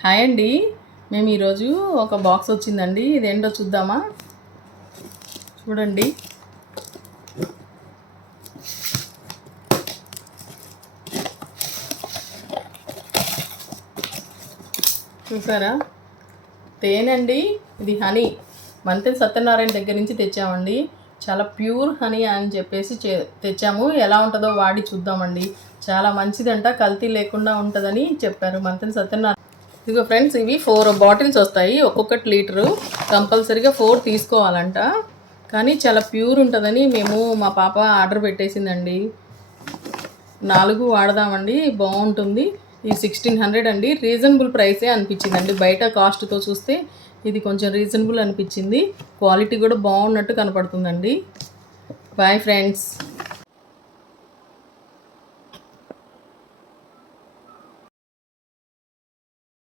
Hi అండి. మేము ఈరోజు ఒక బాక్స్ వచ్చిందండి. ఇదేంటో చూద్దామా? చూడండి. చూసారా? తేనె అండి. ఇది హనీ మంతెన సత్యనారాయణ దగ్గర నుంచి తెచ్చామండి. చాలా ప్యూర్ హనీ అని చెప్పేసి తెచ్చాము. ఎలా ఉంటుందో వాడి చూద్దామండి. చాలా మంచిదంట, కల్తీ లేకుండా ఉంటుందని చెప్పారు మంతెన సత్యనారాయణ. ఇదిగో ఫ్రెండ్స్, ఇవి 4 బాటిల్స్ వస్తాయి, ఒక్కొక్కటి లీటరు. కంపల్సరీగా 4 తీసుకోవాలంట. కానీ చాలా ప్యూర్ ఉంటుందని మేము మా పాప ఆర్డర్ పెట్టేసిందండి. 4 వాడదామండి, బాగుంటుంది. ఇది 1600 అండి. రీజనబుల్ ప్రైసే అనిపించిందండి. బయట కాస్ట్తో చూస్తే ఇది కొంచెం రీజనబుల్ అనిపించింది. క్వాలిటీ కూడా బాగున్నట్టు కనపడుతుందండి. Bye friends.